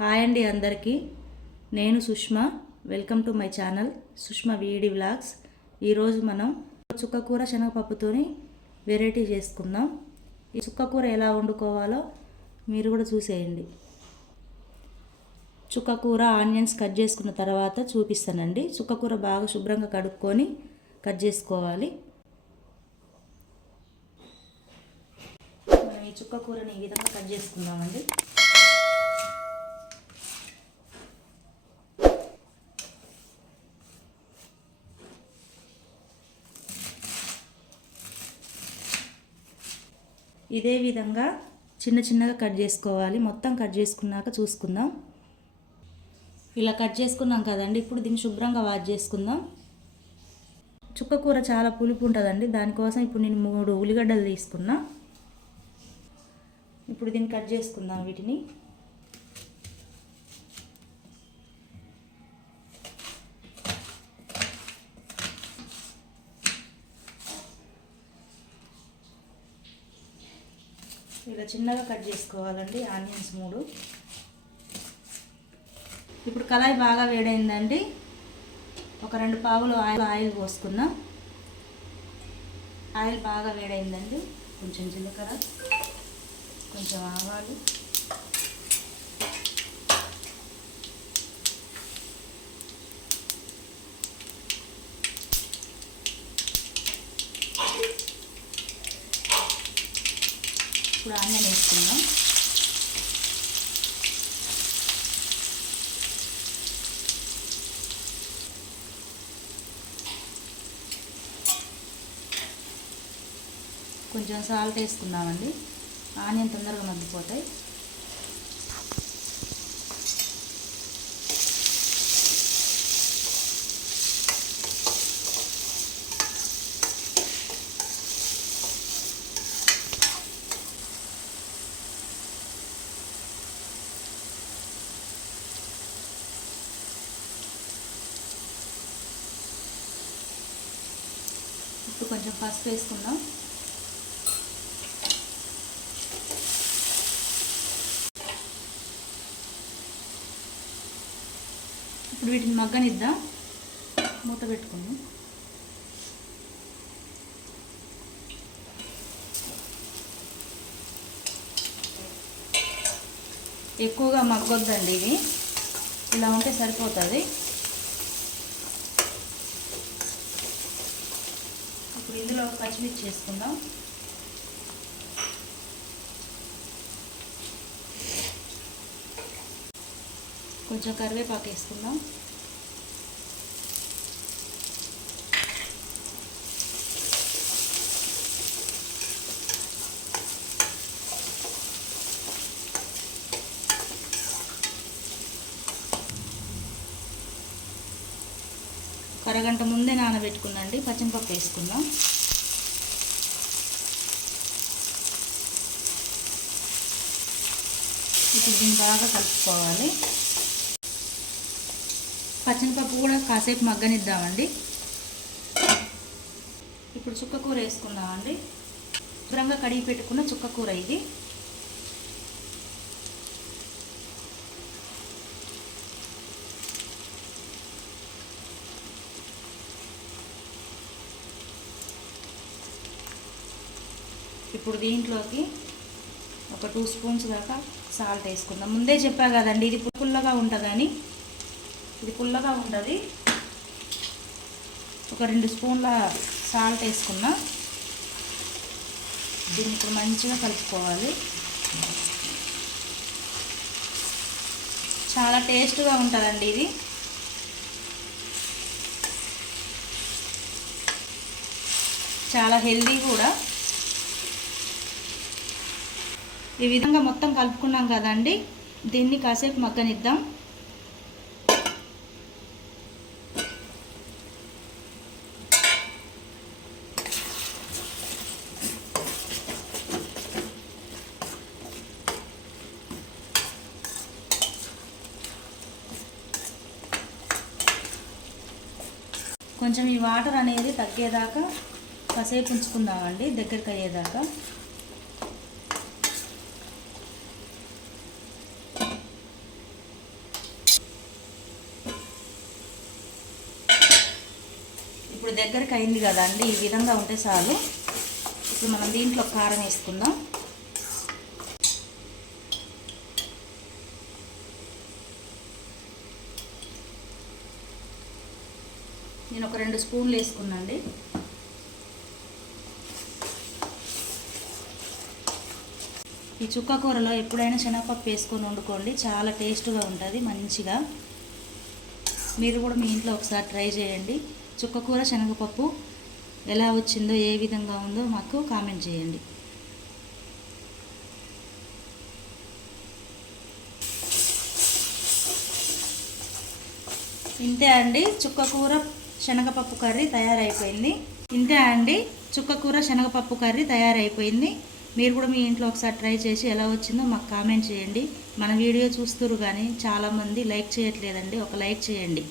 Hi అండి అందరికీ. నేను Sushma. Welcome to my channel Sushma వీడి వ్లాగ్స్. ఈరోజు మనం చుక్కకూర శనగపప్పుతోని వెరైటీ చేసుకుందాం. ఈ చుక్కకూర ఎలా వండుకోవాలో మీరు కూడా చూసేయండి. చుక్కకూర ఆనియన్స్ కట్ చేసుకున్న తర్వాత చూపిస్తానండి. చుక్కకూర బాగా శుభ్రంగా కడుక్కొని కట్ చేసుకోవాలి. మనం ఈ చుక్కకూరని ఈ విధంగా కట్ చేసుకుందామండి. ఇదే విధంగా చిన్న చిన్నగా కట్ చేసుకోవాలి. మొత్తం కట్ చేసుకున్నాక చూసుకుందాం. ఇలా కట్ చేసుకున్నాం కదండి. ఇప్పుడు దీన్ని శుభ్రంగా వాష్ చేసుకుందాం. చుక్క కూర చాలా పులుపు ఉంటుందండి. దానికోసం ఇప్పుడు నేను మూడు ఉల్లిగడ్డలు తీసుకున్నా. ఇప్పుడు దీన్ని కట్ చేసుకుందాం వీటిని. ఇలా చిన్నగా కట్ చేసుకోవాలండి ఆనియన్స్ మూడు. ఇప్పుడు కళాయి బాగా వేడైందండి. ఒక రెండు పావులు ఆయిల్ ఆయిల్ పోసుకుందాం. ఆయిల్ బాగా వేడైందండి. కొంచెం జీలకర్ర కొంచెం ఆవాలు. ఇప్పుడు ఆనియన్ వేసుకుందాం. కొంచెం సాల్ట్ వేసుకుందామండి. ఆనియన్ తొందరగా మగ్గిపోతాయి. ఇప్పుడు కొంచెం పసుపు వేసుకుందాం. ఇప్పుడు వీటిని మగ్గనిద్దాం. మూత పెట్టుకుందాం. ఎక్కువగా మగ్గొద్దండి ఇది ఇలా ఉంటే సరిపోతుంది ఇప్పుడు ఇందులో పచ్చిమిర్చి వేసుకుందాం కొంచెం కరివేపాకు వేసుకుందాం అరగంట ముందే నానబెట్టుకున్నాండి పచ్చిమిపప్పు వేసుకుందాం. ఇప్పుడు దీన్ని బాగా కలుపుకోవాలి. పచ్చనిపప్పు కూడా కాసేపు మగ్గనిద్దామండి. ఇప్పుడు చుక్కకూర వేసుకుందామండి. శుభ్రంగా కడిగి పెట్టుకున్న చుక్కకూర ఇది. ఇప్పుడు దీంట్లోకి ఒక టూ స్పూన్స్ దాకా సాల్ట్ వేసుకుందాం. ముందే చెప్పా కదండి ఇది పుల్లగా ఉంటుందని. ఇది పుల్లగా ఉంటుంది. ఒక రెండు స్పూన్ల సాల్ట్ వేసుకున్నా దీన్ని ఇప్పుడు మంచిగా కలుపుకోవాలి. చాలా టేస్ట్గా ఉంటుందండి ఇది. చాలా హెల్దీ కూడా. ఈ విధంగా మొత్తం కలుపుకున్నాం కదండి. దీన్ని కాసేపు మగ్గనిద్దాం. కొంచెం ఈ వాటర్ అనేది తగ్గేదాకా కాసేపు ఉంచుకుందామండి దగ్గరికి అయ్యేదాకా ఇప్పుడు దగ్గరికి అయింది కదండి ఈ విధంగా ఉంటే చాలు. ఇప్పుడు మనం దీంట్లో కారం వేసుకుందాం. నేను ఒక రెండు స్పూన్లు వేసుకున్నాండి. ఈ చుక్క కూరలో ఎప్పుడైనా శనగపప్పు వేసుకొని వండుకోండి చాలా టేస్ట్గా ఉంటుంది మంచిగా. మీరు కూడా మీ ఇంట్లో ఒకసారి ట్రై చేయండి. చుక్క కూర శనగపప్పు ఎలా వచ్చిందో ఏ విధంగా ఉందో మాకు కామెంట్ చేయండి. ఇంతే అండి చుక్క కూర శనగపప్పు కర్రీ తయారైపోయింది. ఇంతే అండి చుక్క కూర శనగపప్పు కర్రీ తయారైపోయింది. మీరు కూడా మీ ఇంట్లో ఒకసారి ట్రై చేసి ఎలా వచ్చిందో మాకు కామెంట్ చేయండి. మన వీడియో చూస్తురు కానీ చాలామంది లైక్ చేయట్లేదండి ఒక లైక్ చేయండి.